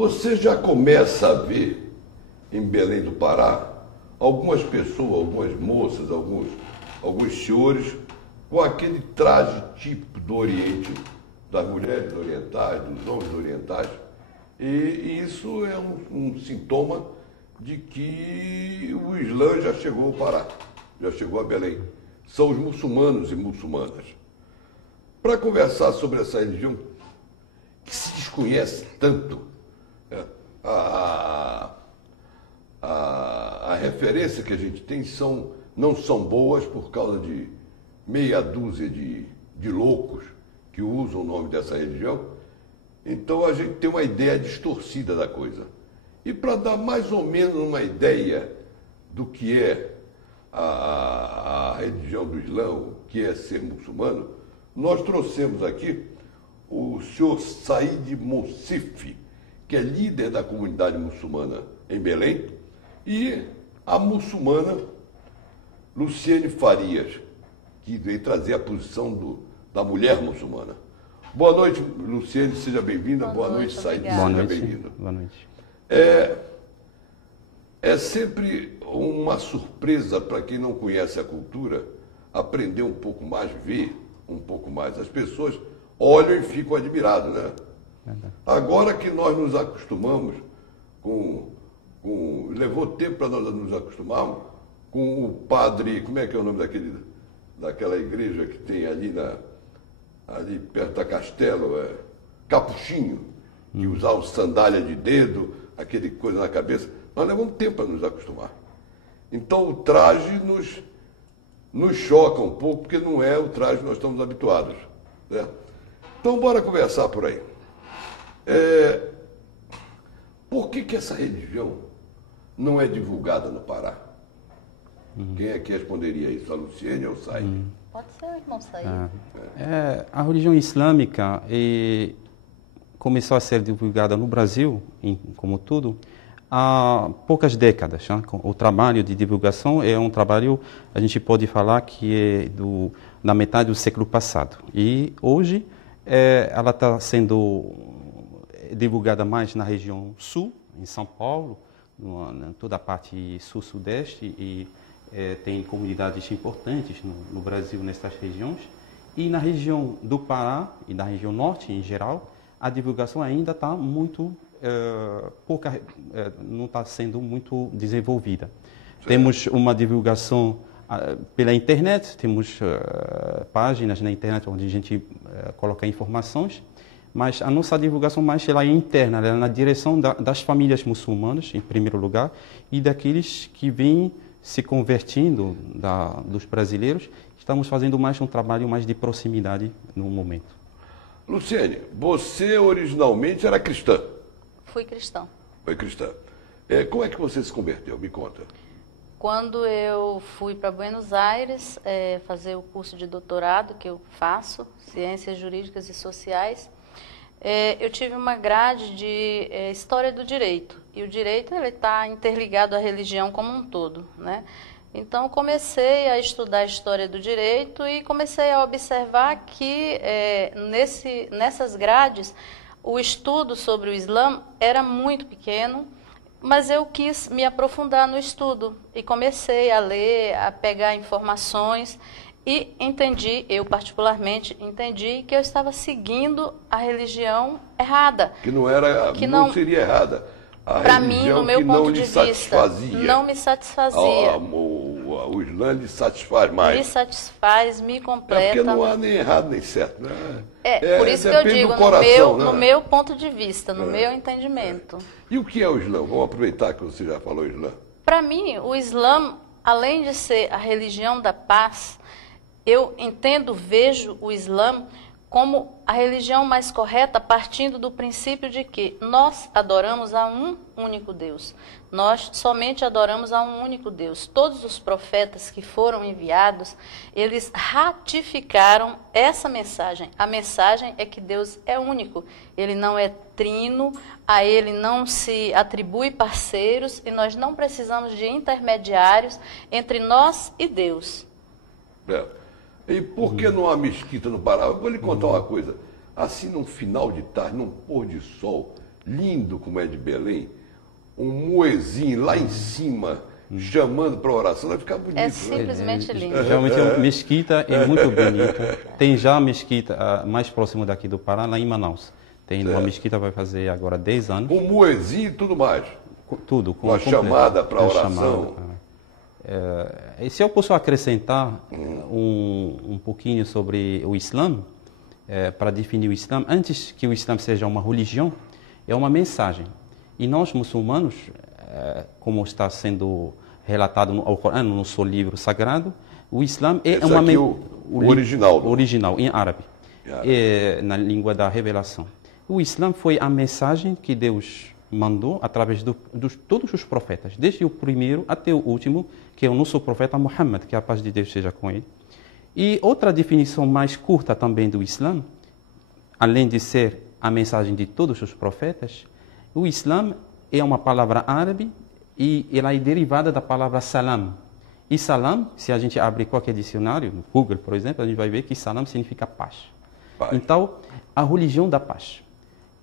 Você já começa a ver em Belém do Pará algumas pessoas, algumas moças, alguns senhores com aquele traje típico do Oriente, das mulheres orientais, dos homens orientais, e isso é um sintoma de que o Islã já chegou ao Pará, já chegou a Belém. São os muçulmanos e muçulmanas. Para conversar sobre essa religião que se desconhece tanto, a referência que a gente tem não são boas por causa de meia dúzia de loucos que usam o nome dessa religião. Então a gente tem uma ideia distorcida da coisa. E para dar mais ou menos uma ideia do que é a religião do Islã, o que é ser muçulmano, nós trouxemos aqui o senhor Said Monsif, que é líder da comunidade muçulmana em Belém, e a muçulmana Luciene Farias, que veio trazer a posição da mulher muçulmana. Boa noite, Luciene, seja bem-vinda. Boa noite, Said, seja bem-vindo. Boa noite. É sempre uma surpresa para quem não conhece a cultura aprender um pouco mais, ver um pouco mais. As pessoas olham e ficam admiradas, né? Agora que nós nos acostumamos levou tempo para nós nos acostumarmos com o padre, como é que é o nome daquela igreja que tem ali perto da Castelo, Capuchinho, que usava sandália de dedo, aquele coisa na cabeça. Nós levamos tempo para nos acostumar. Então o traje nos choca um pouco, porque não é o traje que nós estamos habituados, né? Então bora conversar por aí. Por que essa religião não é divulgada no Pará? Quem é que responderia isso? A Luciene ou o Said? Pode ser o irmão Said. A religião islâmica começou a ser divulgada no Brasil, como tudo, há poucas décadas. Né? O trabalho de divulgação é um trabalho, a gente pode falar que é na metade do século passado. E hoje ela está sendo divulgada mais na região sul, em São Paulo, em toda a parte sul-sudeste, e tem comunidades importantes no Brasil nessas regiões. E na região do Pará e na região norte em geral, a divulgação ainda está muito não está sendo muito desenvolvida. Sim. Temos uma divulgação pela internet, temos páginas na internet onde a gente coloca informações, mas a nossa divulgação mais ela é interna, ela é na direção das famílias muçulmanas, em primeiro lugar, e daqueles que vêm se convertindo dos brasileiros. Estamos fazendo mais um trabalho mais de proximidade no momento. Luciene, você originalmente era cristã? Fui cristã. Foi cristã. Como é que você se converteu? Me conta. Quando eu fui para Buenos Aires fazer o curso de doutorado que eu faço, Ciências Jurídicas e Sociais, eu tive uma grade de História do Direito. E o direito está interligado à religião como um todo, né? Então, comecei a estudar a história do direito e comecei a observar que nessas grades o estudo sobre o Islã era muito pequeno, mas eu quis me aprofundar no estudo e comecei a ler, a pegar informações e eu particularmente entendi que eu estava seguindo a religião errada. Que não seria errada. Para mim, no meu ponto de vista, não me satisfazia. O Islã lhe satisfaz mais. Me satisfaz, me completa. Porque não há nem errado nem certo, né? Por isso que eu digo, no meu ponto de vista, no meu entendimento. E o que é o Islã? Vamos aproveitar que você já falou Islã. Para mim, o Islã, além de ser a religião da paz, eu vejo o Islã como a religião mais correta, partindo do princípio de que nós adoramos a um único Deus. Nós somente adoramos a um único Deus. Todos os profetas que foram enviados, eles ratificaram essa mensagem. A mensagem é que Deus é único. Ele não é trino, a ele não se atribui parceiros e nós não precisamos de intermediários entre nós e Deus. E por que não há mesquita no Pará? Eu vou lhe contar uma coisa. Assim, num final de tarde, num pôr de sol lindo como é de Belém, um muezinho lá em cima, chamando para oração, vai ficar bonito. É simplesmente lindo. Realmente a mesquita é muito bonita. Tem já a mesquita mais próximo daqui do Pará, lá em Manaus. Tem uma mesquita vai fazer agora 10 anos. Com muezinho e tudo mais. Tudo. Com a chamada para oração. E se eu posso acrescentar um pouquinho sobre o Islã, para definir o Islã, antes que o Islã seja uma religião, é uma mensagem. E nós, muçulmanos, como está sendo relatado no Alcorão, no seu livro sagrado, o Islã é uma mensagem. O original. O original, em árabe, na língua da revelação. O Islã foi a mensagem que Deus mandou através de todos os profetas, desde o primeiro até o último, que é o nosso profeta Muhammad, que a paz de Deus seja com ele. E outra definição mais curta também do Islã, além de ser a mensagem de todos os profetas, o Islã é uma palavra árabe e ela é derivada da palavra salam. E salam, se a gente abrir qualquer dicionário, no Google, por exemplo, a gente vai ver que salam significa paz. Então, a religião da paz.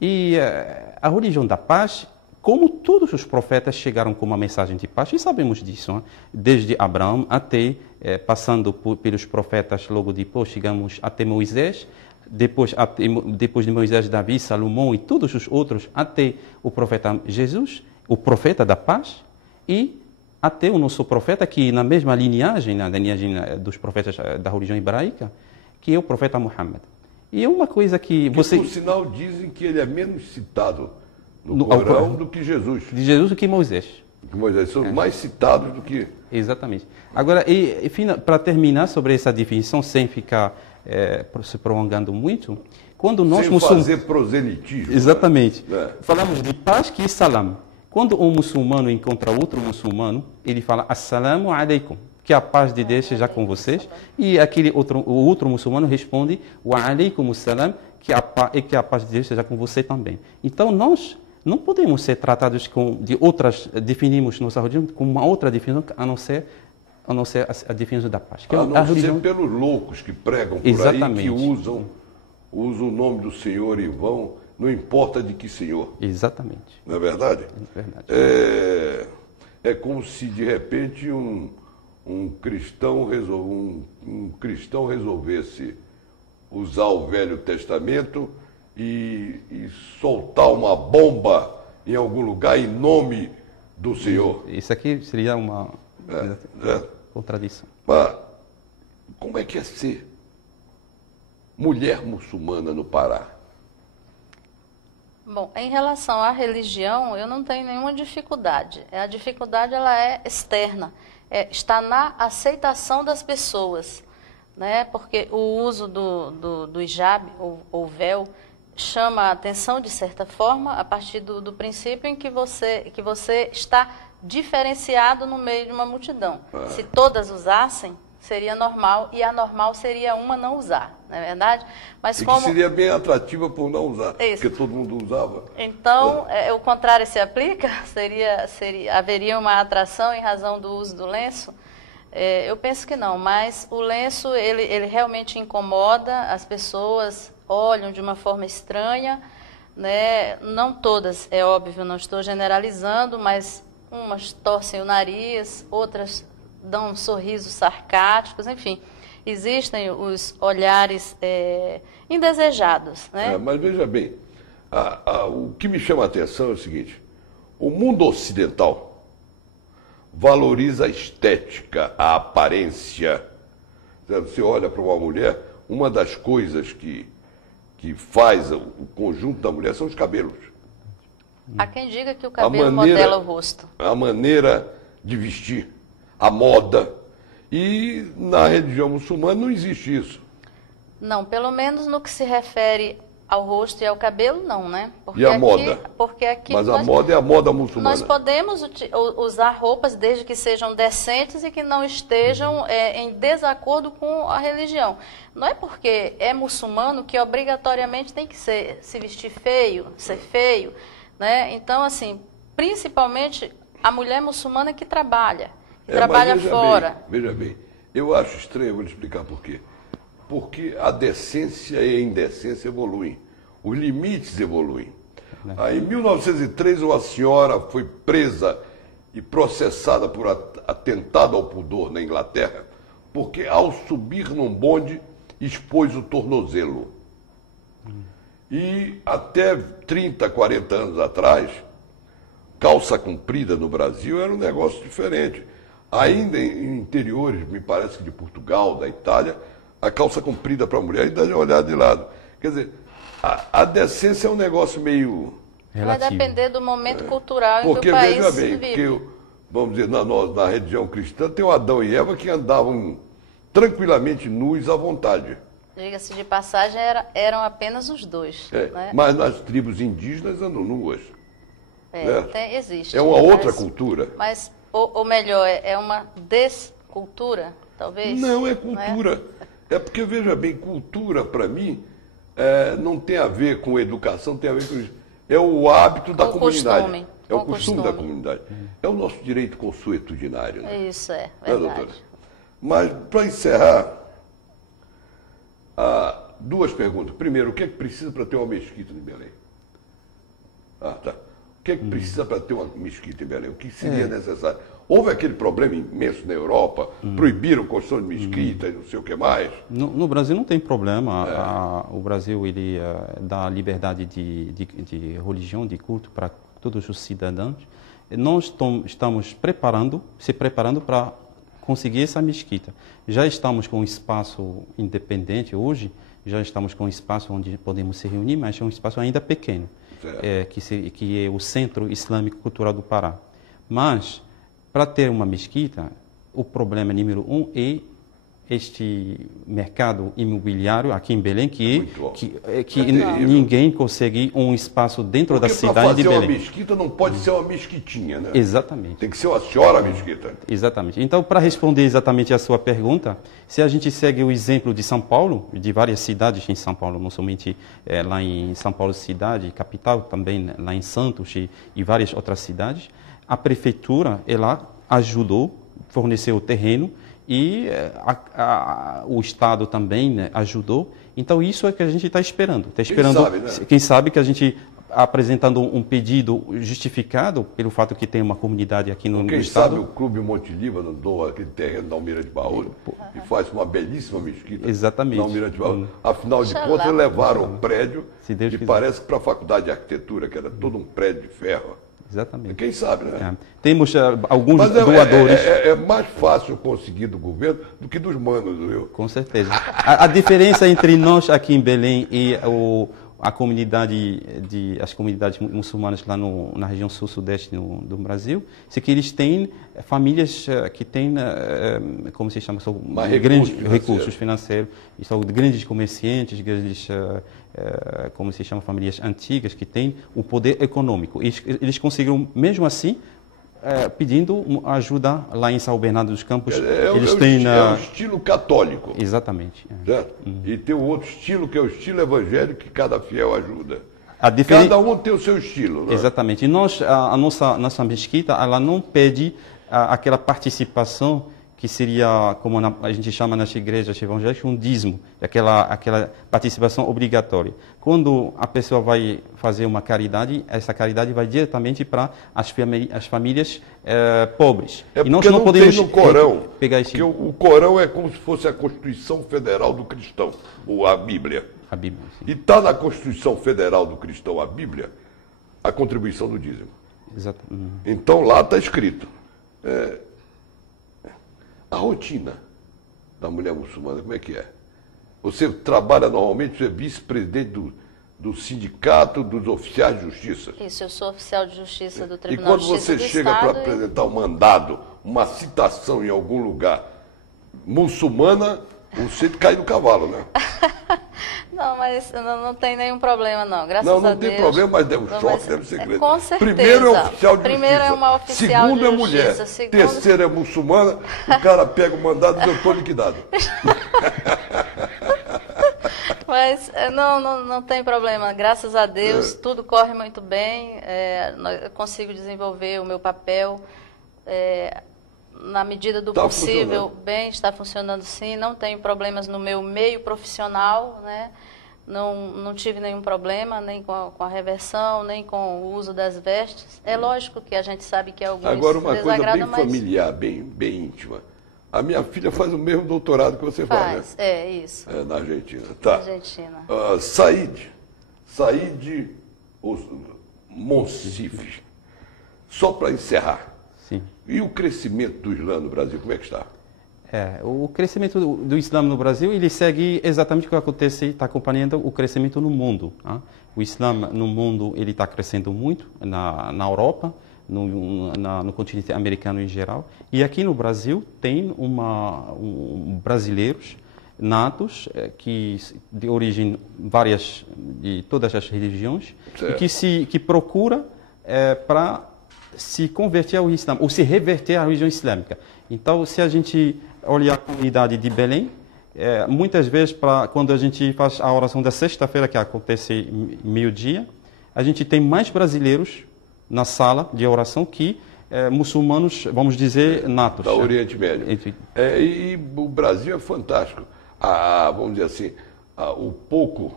E a religião da paz, como todos os profetas chegaram com uma mensagem de paz, e sabemos disso, né? Desde Abraão até, passando pelos profetas, logo depois chegamos até Moisés, depois de Moisés, Davi, Salomão e todos os outros, até o profeta Jesus, o profeta da paz, e até o nosso profeta, que na mesma linhagem, na linhagem dos profetas da religião hebraica, que é o profeta Muhammad. E é uma coisa que você... Por sinal, dizem que ele é menos citado no Corão do que Jesus. De Jesus do que Moisés. Moisés são mais citados do que... Exatamente. Agora, para terminar sobre essa definição, sem ficar se prolongando muito, quando nós... Sem fazer proselitismo. Exatamente. Falamos de paz que é salam. Quando um muçulmano encontra outro muçulmano, ele fala assalamu alaikum, que a paz de Deus seja com vocês, e o outro muçulmano responde wa alaikum assalam, que a paz de Deus seja com você também. Então nós não podemos ser tratados de outras, definimos nossa religião com uma outra definição a não ser a definição da paz. Que a não ser pelos loucos que pregam por Exatamente. Aí, que usam o nome do Senhor e vão, não importa de que Senhor. Exatamente. Não é verdade? É verdade. É como se de repente um cristão resolvesse usar o Velho Testamento e soltar uma bomba em algum lugar em nome do Senhor. Isso aqui seria uma contradição. Mas como é que é ser mulher muçulmana no Pará? Bom, em relação à religião, eu não tenho nenhuma dificuldade. A dificuldade ela é externa, está na aceitação das pessoas, né? Porque o uso do hijab, ou véu, chama a atenção de certa forma a partir do princípio em que você está diferenciado no meio de uma multidão. Se todas usassem, seria normal, e anormal seria uma não usar, não é verdade? Mas que seria bem atrativa por não usar, isso. Porque todo mundo usava. Então, o contrário se aplica? Haveria uma atração em razão do uso do lenço? Eu penso que não, mas o lenço, ele realmente incomoda, as pessoas olham de uma forma estranha, né? Não todas, é óbvio, não estou generalizando, mas umas torcem o nariz, outras dão sorrisos sarcásticos, enfim, existem os olhares indesejados, né? Mas veja bem, o que me chama a atenção é o seguinte: o mundo ocidental valoriza a estética, a aparência. Você olha para uma mulher, uma das coisas que faz o conjunto da mulher são os cabelos. Há quem diga que o cabelo modela o rosto. A maneira de vestir, a moda. E na religião muçulmana não existe isso. Não, pelo menos no que se refere ao rosto e ao cabelo, não, né? Porque e a moda? Porque aqui mas a moda é a moda muçulmana. Nós podemos usar roupas desde que sejam decentes e que não estejam em desacordo com a religião. Não é porque é muçulmano que obrigatoriamente tem que se vestir feio, ser feio, né? Então, assim, principalmente a mulher muçulmana que trabalha fora. Veja bem, eu acho estranho, vou lhe explicar por quê. Porque a decência e a indecência evoluem, os limites evoluem. Aí, em 1903, uma senhora foi presa e processada por atentado ao pudor na Inglaterra, porque ao subir num bonde expôs o tornozelo. E até 30, 40 anos atrás, calça comprida no Brasil era um negócio diferente. Ainda em interiores, me parece que de Portugal, da Itália, a calça comprida para a mulher ainda é olhada de lado. Quer dizer, a decência é um negócio meio... relativo. Vai depender do momento cultural em porque, que o país veja bem, vive. que, vamos dizer, na religião cristã, tem o Adão e Eva que andavam tranquilamente nus à vontade. Diga-se de passagem, eram apenas os dois. Né? Mas nas tribos indígenas andam nuas. Existe. É uma outra cultura. Mas, ou melhor, é uma descultura, talvez? Não é cultura. É porque, veja bem, cultura, para mim, não tem a ver com educação, tem a ver com isso. É o hábito da comunidade. Costume. É o costume da comunidade. É o nosso direito consuetudinário. Né? Isso é verdade. Doutora? Mas, para encerrar, duas perguntas. Primeiro, o que é que precisa para ter uma mesquita em Belém? Tá. O que é que precisa para ter uma mesquita em Belém? O que seria necessário? Houve aquele problema imenso na Europa, proibiram a construção de mesquita e não sei o que mais. No Brasil não tem problema. O Brasil ele dá liberdade de religião, de culto para todos os cidadãos. Nós estamos se preparando para conseguir essa mesquita. Já estamos com um espaço independente hoje, já estamos com um espaço onde podemos se reunir, mas é um espaço ainda pequeno, que é o Centro Islâmico Cultural do Pará. Mas, para ter uma mesquita, o problema número 1 é este mercado imobiliário aqui em Belém, que ninguém consegue um espaço dentro da cidade de Belém. Porque para fazer uma mesquita não pode ser uma mesquitinha, né? Exatamente. Tem que ser uma senhora mesquita. Exatamente. Então, para responder exatamente a sua pergunta, se a gente segue o exemplo de São Paulo, de várias cidades em São Paulo, não somente lá em São Paulo cidade, capital, também lá em Santos e várias outras cidades, a prefeitura, ela ajudou, forneceu o terreno, e o Estado também ajudou. Então, isso é que a gente está esperando. Quem sabe que a gente, apresentando um pedido justificado pelo fato que tem uma comunidade aqui no Estado. Quem sabe o Clube Monte Líbano doa aquele terreno da Almirante Barroso e faz uma belíssima mesquita. Exatamente. Na Almirante Barroso. Afinal de contas, levaram o prédio e parece que para a Faculdade de Arquitetura, que era todo um prédio de ferro. Exatamente. Quem sabe, né? Temos alguns doadores. É mais fácil conseguir do governo do que dos manos, viu? Com certeza. A diferença entre nós aqui em Belém e as comunidades muçulmanas lá na região sul-sudeste do Brasil, é que eles têm famílias que têm, como se chama, são grandes recursos financeiros, e são grandes comerciantes, grandes, como se chama, famílias antigas que têm o poder econômico. Eles conseguiram, mesmo assim, pedindo ajuda lá em São Bernardo dos Campos. É o estilo católico. Exatamente. Certo? E tem o outro estilo, que é o estilo evangélico, que cada fiel ajuda. Cada um tem o seu estilo. Né? Exatamente. E a nossa mesquita, ela não pede aquela participação que seria, como a gente chama nas igrejas evangélicas, um dízimo, aquela participação obrigatória. Quando a pessoa vai fazer uma caridade, essa caridade vai diretamente para as famílias pobres. E nós não podemos no Corão, pegar esse... que o Corão é como se fosse a Constituição Federal do Cristão, ou a Bíblia. A Bíblia, sim. E está na Constituição Federal do Cristão, a Bíblia, a contribuição do dízimo. Exato. Então lá está escrito. A rotina da mulher muçulmana, como é que é? Você trabalha normalmente, você é vice-presidente do sindicato dos oficiais de justiça. Isso, eu sou oficial de justiça do Tribunal de Justiça do Estado. E quando você chega para apresentar um mandado, uma citação em algum lugar muçulmana, você cai do cavalo, né? Não, mas não tem nenhum problema, não. Graças a Deus. Não tem problema, mas o choque deve ser grande. Com certeza. Primeiro é oficial de Primeiro justiça. É uma oficial Segundo de é mulher. Segundo... Terceiro é muçulmana. O cara pega o mandado e diz, eu estou liquidado. Mas não tem problema. Graças a Deus, tudo corre muito bem. Eu consigo desenvolver o meu papel na medida do possível. Bem, está funcionando sim. Não tenho problemas no meu meio profissional, né? não tive nenhum problema, nem com a reversão, nem com o uso das vestes. É lógico que a gente sabe que alguns Agora, uma coisa bem mas... familiar, bem íntima. A minha filha faz o mesmo doutorado que você faz, né? É isso. Na Argentina. Tá. Na Argentina. Said Monsif. Só para encerrar. Sim. E o crescimento do Islã no Brasil, como é que está? O crescimento do Islã no Brasil, ele segue exatamente o que acontece, está acompanhando o crescimento no mundo. O Islã no mundo, ele está crescendo muito, na Europa, no continente americano em geral. E aqui no Brasil tem brasileiros natos, de origem várias, de todas as religiões, e que procura para se converter ao Islã, ou se reverter à religião islâmica. Então, se a gente olhar a comunidade de Belém, muitas vezes, quando a gente faz a oração da sexta-feira, que acontece meio-dia, a gente tem mais brasileiros na sala de oração que muçulmanos, vamos dizer, natos. Do Oriente Médio. E o Brasil é fantástico. Vamos dizer assim, o pouco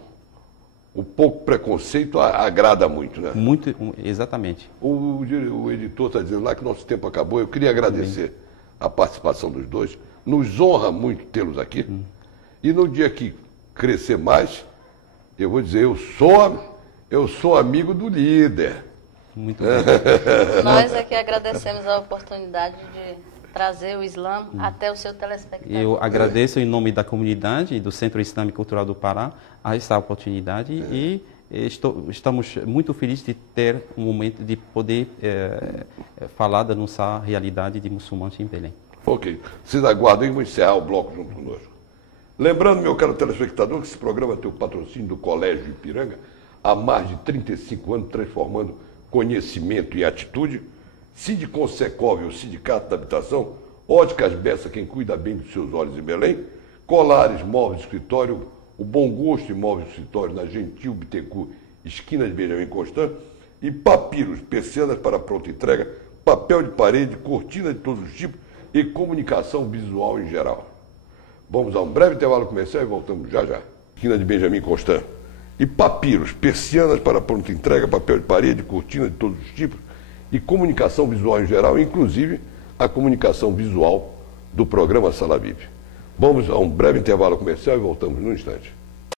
preconceito agrada muito, né? Muito, exatamente. O editor está dizendo lá que nosso tempo acabou. Eu queria agradecer a participação dos dois. Nos honra muito tê-los aqui. E no dia que crescer mais, eu vou dizer, eu sou amigo do líder. Muito bem. Nós é que agradecemos a oportunidade de trazer o Islã até o seu telespectador. Eu agradeço em nome da comunidade e do Centro Islâmico Cultural do Pará a essa oportunidade e estamos muito felizes de ter um momento de poder falar da nossa realidade de muçulmanos em Belém. Ok. Vocês aguardem e vão encerrar o bloco junto conosco. Lembrando, meu caro telespectador, que esse programa tem o patrocínio do Colégio Ipiranga há mais de 35 anos, transformando conhecimento e atitude. Sindicom Secov, o Sindicato da Habitação, Óticas Bessa, quem cuida bem dos seus olhos em Belém, Colares Móveis Escritório, o Bom Gosto Imóveis Escritório na Gentil Bittencourt, esquina de Benjamin Constant, e Papiros, persianas para pronta entrega, papel de parede, cortina de todos os tipos e comunicação visual em geral. Vamos a um breve intervalo comercial e voltamos já já. Esquina de Benjamin Constant. E Papiros, persianas para pronta entrega, papel de parede, cortina de todos os tipos e comunicação visual em geral, inclusive a comunicação visual do programa Sala VIP. Vamos a um breve intervalo comercial e voltamos num instante.